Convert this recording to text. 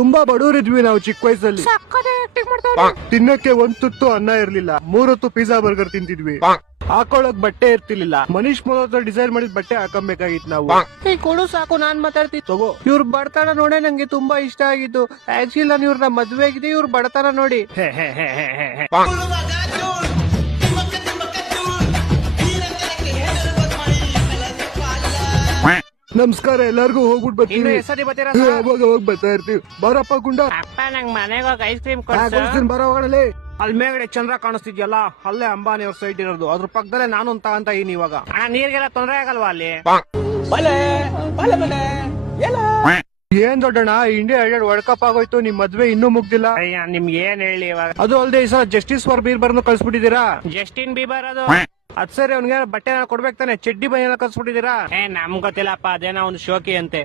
ತುಂಬಾ ಬಡವರಿದ್ವಿ ನಾವು ಚಿಕ್ಕ ವಯಸ್ಸಲ್ಲಿ. ತಿನ್ನಕ್ಕೆ ಒಂದ್ ತುತ್ತು ಅನ್ನ ಇರ್ಲಿಲ್ಲ, 3 ಹೊತ್ತು ಪಿಜ್ಜಾ ಬರ್ಗರ್ ತಿಂತಿದ್ವಿ. ಹಾಕೊಳಕ್ ಬಟ್ಟೆ ಇರ್ತಿರ್ಲಿಲ್ಲ, ಮನೀಶ್ ಮಲ್ಹೋತ್ರ ಡಿಸೈನ್ ಮಾಡಿದ ಬಟ್ಟೆ ಹಾಕಬೇಕಾಗಿತ್ತು ನಾವು. ಕೊಡು ಸಾಕು, ನಾನ್ ಮಾತಾಡ್ತೀನಿ ತಗೋ. ಇವ್ರ ಬಡತನ ನೋಡೇ ನಂಗೆ ತುಂಬಾ ಇಷ್ಟ ಆಗಿತ್ತು. ಆಕ್ಚುಲಿ ನಾನು ಇವ್ರನ್ನ ಮದ್ವೆ ಆಗಿದೆ, ಇವ್ರ ಬಡತನ ನೋಡಿ. ನಮಸ್ಕಾರ, ಎಲ್ಲಾರ್ಗು ಹೋಗ್ಬಿಟ್ಟು ಬರ್ತೀವಿ. ಹೋಗ್ ಬರ್ತಾ ಇರ್ತೀವಿ. ಬರಪ್ಪ ಗುಂಡ. ಅಪ್ಪ ನಂಗ್ ಮನೆಗೆ ಹೋಗಿ ಐಸ್ ಕ್ರೀಮ್ ಬರೋ ಹೋಗಣಲೆ. ಅಲ್ಲಿ ಮೇಲ್ಗಡೆ ಚಂದ್ರ ಕಾಣಿಸ್ತಿದ್ಯಲ್ಲ, ಅಲ್ಲೇ ಅಂಬಾನಿ ಅವ್ರ ಸೈಟ್ ಇರೋದು. ಅದ್ರ ಪಕ್ಕದಲ್ಲೇ ನಾನು ಅಂತ ಇದೀನಿ ಇವಾಗ. ಅಣ್ಣ ನೀರ್ಗೆಲ್ಲ ತೊಂದ್ರೆ ಆಗಲ್ವಾ ಅಲ್ಲಿ? ಏನ್ ದೊಡ್ಡಣ್ಣ, ಇಂಡಿಯಾ ವರ್ಲ್ಡ್ ಕಪ್ ಆಗೋಯ್ತು, ನಿಮ್ ಮದ್ವೆ ಇನ್ನೂ ಮುಗ್ದಿಲ್ಲ. ಅಯ್ಯ ನಿಮ್ಗೆ ಏನ್ ಹೇಳಿ ಇವಾಗ. ಅದು ಅಲ್ದೆ ಈ ಸಲ ಜಸ್ಟಿಸ್ ಫಾರ್ ಬೀರ್ಬರ್ನು ಕಳ್ಸ್ಬಿಟ್ಟಿದೀರಾ. ಜಸ್ಟಿನ್ ಬೀಬರ್ ಅದು. ಅದ್ ಸರಿ, ಅವ್ನಿಗೆ ಬಟ್ಟೆ ಕೊಡ್ಬೇಕು ತಾನೆ, ಚಡ್ಡಿ ಬನಿಯನ್ನ ಕಳ್ಸ್ಬಿಟ್ಟಿದೀರಾ. ನಮ್ಗ್ ಗೊತ್ತಿಲ್ಲಪ್ಪ, ಅದೇನೋ ಒಂದು ಶೋಕಿ ಅಂತೆ.